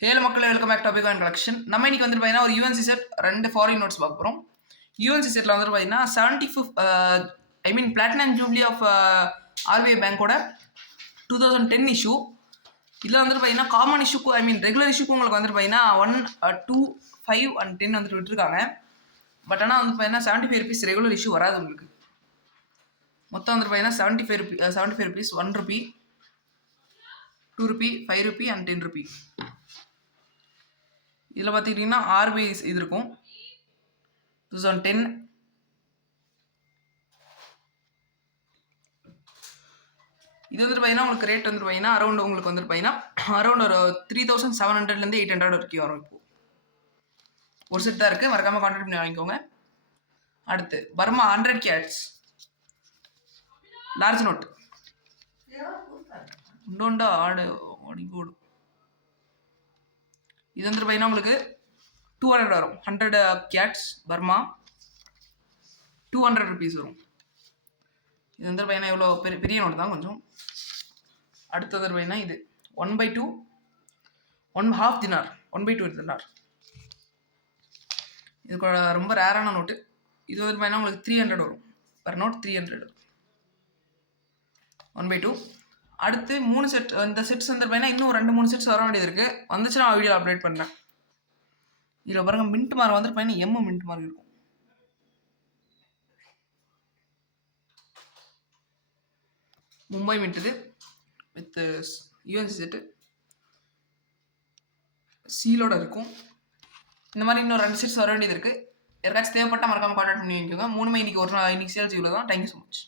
ஹேல மக்களே, welcome back topic and collection. நம்ம இன்னைக்கு வந்துட்டு பார்த்தீங்கன்னா ஒரு யூஎன்சி செட் 2 ஃபாரின் நோட்ஸ் பார்க்க போகிறோம். யூஎன்சி செட்டில் வந்துட்டு பார்த்தீங்கன்னா 75 பிளாட்டினம் ஜூப்ளி ஆஃப் ஆர்பிஐ பேங்கோட 2010 இஷ்யூ. இதில் வந்துட்டு பார்த்தீங்கன்னா காமன் இஷ்யூக்கு ரெகுலர் இஷ்யூக்கு உங்களுக்கு வந்துட்டு பார்த்தீங்கன்னா 1, 2, 5 and 10 வந்துட்டு விட்டுருக்காங்க. பட் ஆனால் வந்து பார்த்தீங்கன்னா 75 ருபீஸ் ரெகுலர் இஷ்யூ வராது உங்களுக்கு. மொத்தம் வந்துட்டு பார்த்தீங்கன்னா 75 rupees 1 Ruby, 2 Ruby, 5 Ruby and 10 Ruby. இதில் பார்த்துக்கிட்டிங்கன்னா ஆர்பிஐ இது இருக்கும் 2010. இது வந்துட்டு பார்த்தீங்கன்னா உங்களுக்கு ரேட் வந்துட்டு பார்த்தீங்கன்னா அரௌண்ட் உங்களுக்கு வந்துட்டு பார்த்தீங்கன்னா அரௌண்ட் ஒரு 3700 800 வரைக்கும் வரும். இப்போ ஒரு செட் தான் இருக்குது, மறக்காமல் கான்டாக்ட் பண்ணி வாங்கிக்கோங்க. அடுத்து பர்மா 100 கேட்ஸ் லார்ஜ் நோட் உண்டோண்டா ஆடு ஓடு. இது வந்துட்டு பார்த்தீங்கன்னா உங்களுக்கு 200 வரும். 100 கேட்ஸ் பர்மா 200 ருபீஸ் வரும். இது வந்துட்டு பார்த்தீங்கன்னா எவ்வளோ பெரிய நோட்டு தான் கொஞ்சம். அடுத்தது பார்த்தீங்கன்னா இது 1/2 1/2 தினார் 1/2 தினார். இது ரொம்ப ரேரான நோட்டு. இது வந்துட்டு பார்த்தீங்கன்னா உங்களுக்கு 300 வரும். Per note 300 1/2. அடுத்து 3 செட். இந்த செட்ஸ் வந்து பார்த்தீங்கன்னா இன்னும் 2-3 செட்ஸ் வர வேண்டியது இருக்குது. வந்துச்சுன்னா வீடியோ அப்டேட் பண்ணுறேன். இதில் பாருங்க மின்ட் மார்க் வந்துட்டு பார்த்தீங்கன்னா மின்ட் மார்க் இருக்கும். மும்பை மின்ட்டுது வித் யூஎன்சி செட்டு சீலோட இருக்கும். இந்த மாதிரி இன்னும் 2 செட்ஸ் வர வேண்டியது இருக்குது. யாருக்காச்சும் தேவைப்பட்டால் மறக்காமல் கான்டாக்ட் பண்ணி வைக்கோங்க. 3 இன்னைக்கு சேல்ஸ் இவ்வளோ தான். Thank you so much.